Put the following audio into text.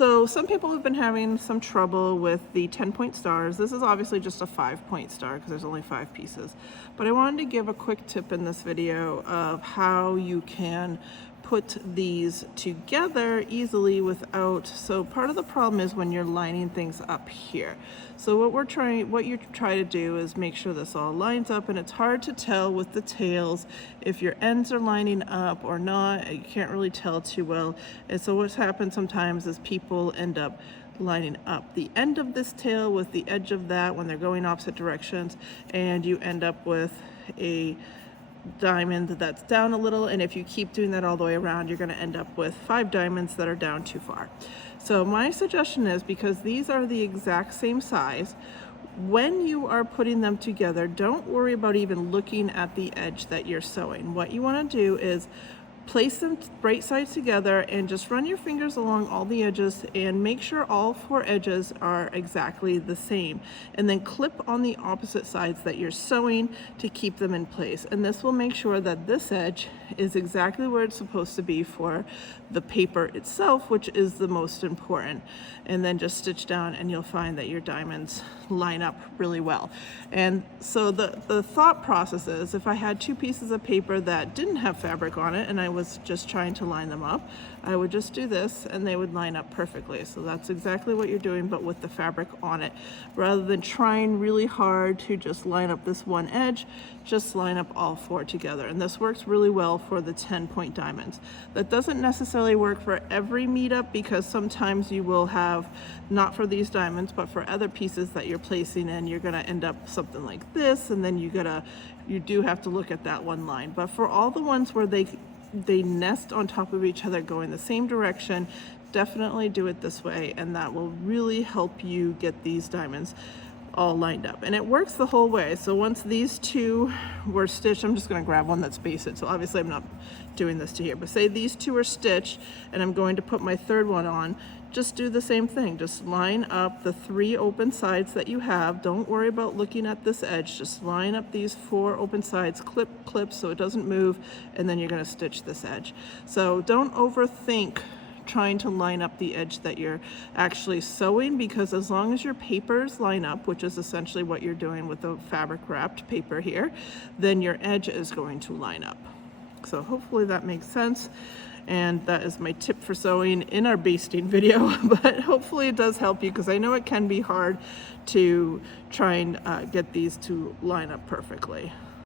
So some people have been having some trouble with the 10-point stars. This is obviously just a 5-point star because there's only 5 pieces. But I wanted to give a quick tip in this video of how you can put these together easily without, so part of the problem is when you're lining things up here. So what you try to do is make sure this all lines up, and it's hard to tell with the tails if your ends are lining up or not. You can't really tell too well. And so what's happened sometimes is people end up lining up the end of this tail with the edge of that when they're going opposite directions, and you end up with a diamond that's down a little, and if you keep doing that all the way around, you're going to end up with 5 diamonds that are down too far. So my suggestion is, because these are the exact same size, when you are putting them together, don't worry about even looking at the edge that you're sewing. What you want to do is place them right sides together and just run your fingers along all the edges and make sure all 4 edges are exactly the same, and then clip on the opposite sides that you're sewing to keep them in place. And this will make sure that this edge is exactly where it's supposed to be for the paper itself, which is the most important. And then just stitch down and you'll find that your diamonds line up really well. And so the thought process is, if I had 2 pieces of paper that didn't have fabric on it and I was just trying to line them up, I would just do this and they would line up perfectly. So that's exactly what you're doing, but with the fabric on it. Rather than trying really hard to just line up this one edge, just line up all 4 together. And this works really well for the 10-point diamonds. That doesn't necessarily work for every meetup, because sometimes you will have, not for these diamonds, but for other pieces that you're placing in, you're gonna end up something like this, and then you do have to look at that one line. But for all the ones where they nest on top of each other going the same direction, definitely do it this way, and that will really help you get these diamonds all lined up. And it works the whole way. So once these 2 were stitched, I'm just going to grab one that's basted, so obviously I'm not doing this to here, but say these 2 are stitched and I'm going to put my 3rd one on, just do the same thing. Just line up the 3 open sides that you have. Don't worry about looking at this edge. Just line up these 4 open sides, clip so it doesn't move, and then you're going to stitch this edge. So don't overthink trying to line up the edge that you're actually sewing, because as long as your papers line up, which is essentially what you're doing with the fabric wrapped paper here, then your edge is going to line up. So hopefully that makes sense. And that is my tip for sewing in our basting video, but hopefully it does help you, because I know it can be hard to try and get these to line up perfectly.